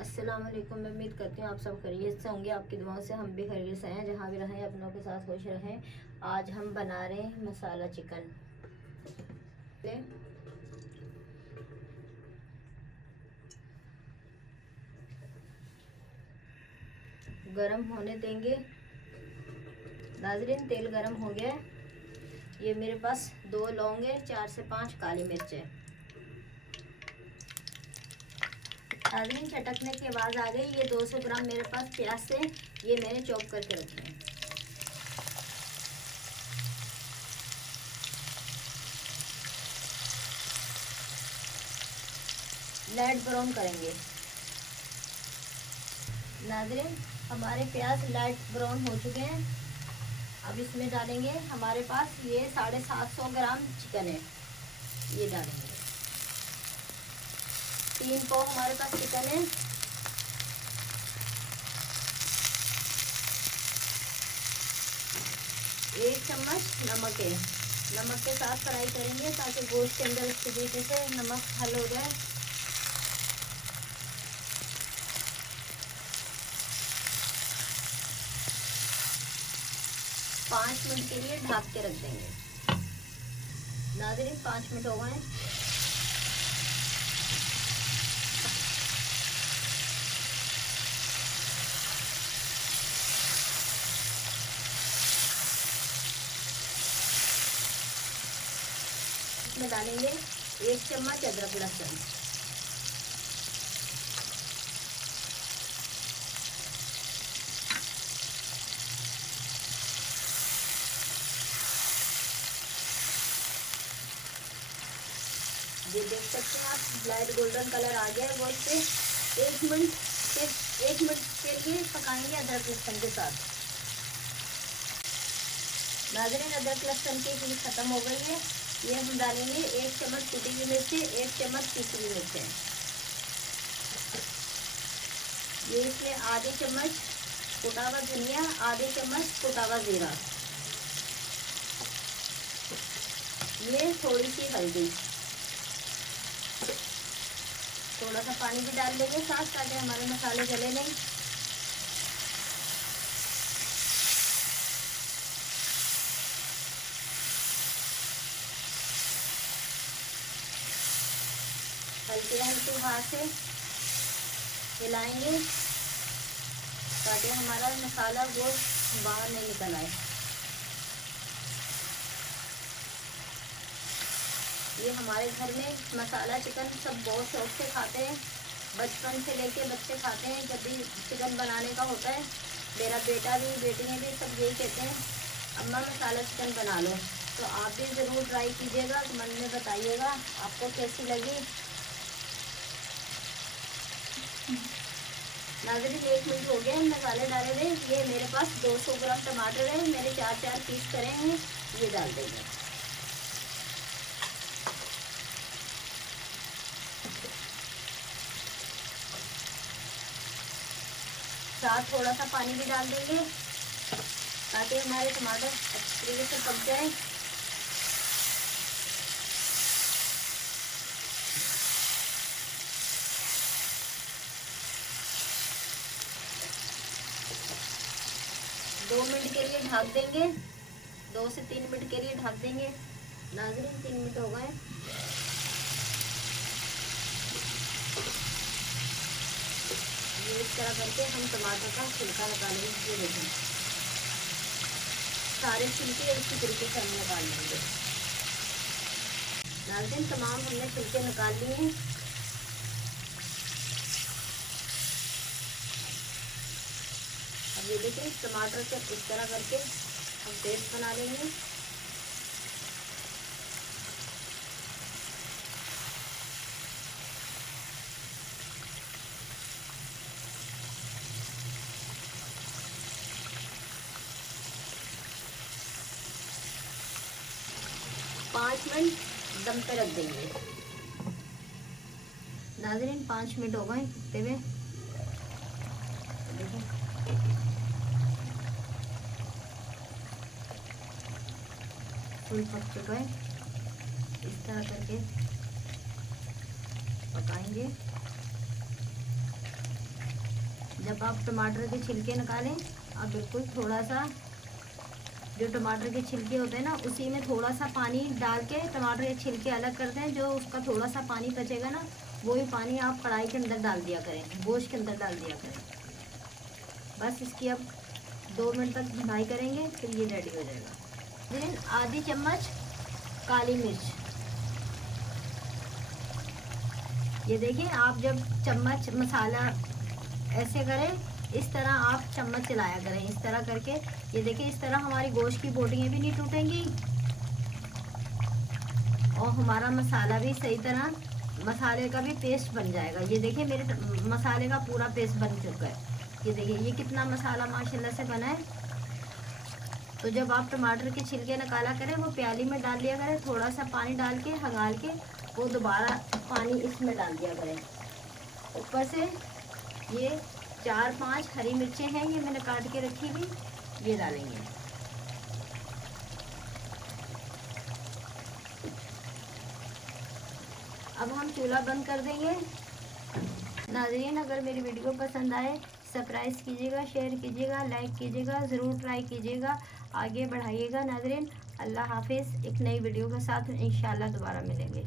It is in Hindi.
अस्सलाम वालेकुम। मैं उम्मीद करती हूँ आप सब खैरियत से होंगे। आपकी दुआओं से हम भी खैरियत से हैं। जहाँ भी रहें अपनों के साथ खुश रहें। आज हम बना रहे हैं मसाला चिकन। गरम होने देंगे। नाज़रीन, तेल गरम हो गया है। ये मेरे पास 2 लौंग है, 4 से 5 काली मिर्च है। नाज़रीन, चटकने की आवाज़ आ गई। ये 200 ग्राम मेरे पास प्याज से ये मैंने चॉप करके रखे हैं। लाइट ब्राउन करेंगे। नाज़रीन, हमारे प्याज लाइट ब्राउन हो चुके हैं। अब इसमें डालेंगे, हमारे पास ये 750 ग्राम चिकन है, ये डालेंगे। 3 पाव हमारे पास चिकन है। एक चम्मच नमक है। नमक के साथ फ्राई करेंगे ताकि गोश्त के अंदर अच्छी तरीके से नमक हल हो जाए। पाँच मिनट के लिए ढक के रख देंगे। नाज़रीन, 5 मिनट हो गए। इसमें डालेंगे 1 चम्मच अदरक लहसुन। ये देख सकते हैं आप, लाइट गोल्डन कलर आ गया है। वो इसे 1 मिनट के लिए पकाएंगे अदरक लहसुन के साथ। नाज़रीन, अदरक लहसुन की चीज़ खत्म हो गई है। ये हम डालेंगे 1 चम्मच कुटी हुई मिर्च, 1 चम्मच पीसी हुई मिर्च है। ये इसमें आधी चम्मच कुटा हुआ धनिया, आधी चम्मच कुटा हुआ जीरा, ये थोड़ी सी हल्दी, थोड़ा सा पानी भी डाल देंगे साथ ताकि हमारे मसाले जले नहीं। हल्के हल्के हाथ से हिलाएंगे ताकि हमारा मसाला वो बाहर नहीं निकल आए। ये हमारे घर में मसाला चिकन सब बहुत शौक से खाते हैं। बचपन से लेके बच्चे खाते हैं। जब भी चिकन बनाने का होता है, मेरा बेटा भी बेटियाँ भी सब यही कहते हैं, अम्मा मसाला चिकन बना लो। तो आप भी ज़रूर ट्राई कीजिएगा, कमेंट में बताइएगा आपको कैसी लगी। नाज़रीन, 1 मिनट हो गया, मसाले डाले थे। ये मेरे पास 200 ग्राम टमाटर है, मेरे 4 पीस करे हैं, ये डाल देंगे। साथ थोड़ा सा पानी भी डाल देंगे ताकि हमारे टमाटर अच्छी तरीके से पक जाए। दो मिनट के लिए ढक देंगे, 2 से 3 मिनट के लिए ढक देंगे। नाज़रीन, 3 मिनट हो गए। ये इस तरह करके हम टमाटर का छिलका निकालेंगे। ये देखें, सारे छिलके इसी तरीके से हम निकाल लेंगे। नाज़रीन, तमाम हमने छिलके निकाल लिए हैं। अब ये देखिए, टमाटर से इस तरह करके हम पेस्ट बना लेंगे। पाँच मिनट दम पे रख देंगे। नाज़रीन, 5 मिनट हो गए पकते हुए। फुल पक चुका है। इस तरह करके पकाएंगे। जब आप टमाटर के छिलके निकालें, आप बिल्कुल थोड़ा सा जो टमाटर के छिलके होते हैं ना, उसी में थोड़ा सा पानी डाल के टमाटर के छिलके अलग करते हैं। जो उसका थोड़ा सा पानी बचेगा ना, वही पानी आप कढ़ाई के अंदर डाल दिया करें, गोश्त के अंदर डाल दिया करें। बस इसकी अब 2 मिनट तक भुनाई करेंगे, फिर ये रेडी हो जाएगा। फिर आधी चम्मच काली मिर्च, ये देखिए आप जब चम्मच मसाला ऐसे करें, इस तरह आप चम्मच चलाया करें, इस तरह करके। ये देखिए इस तरह हमारी गोश्त की बोटियाँ भी नहीं टूटेंगी और हमारा मसाला भी सही तरह, मसाले का भी पेस्ट बन जाएगा। ये देखिए मेरे मसाले का पूरा पेस्ट बन चुका है। ये देखिए ये कितना मसाला माशाल्लाह से बना है। तो जब आप टमाटर के छिलके निकाला करें, वो प्याली में डाल दिया करें, थोड़ा सा पानी डाल के हंगाल के वो दोबारा पानी इसमें डाल दिया करें। ऊपर से ये 4-5 हरी मिर्चें हैं, ये मैंने काट के रखी हुई, ये डालेंगे। अब हम चूल्हा बंद कर देंगे। नाज़रीन, अगर मेरी वीडियो पसंद आए, सब्सक्राइब कीजिएगा, शेयर कीजिएगा, लाइक कीजिएगा, ज़रूर ट्राई कीजिएगा, आगे बढ़ाइएगा। नाज़रीन, अल्लाह हाफिज़। एक नई वीडियो के साथ इंशाल्लाह दोबारा मिलेंगे।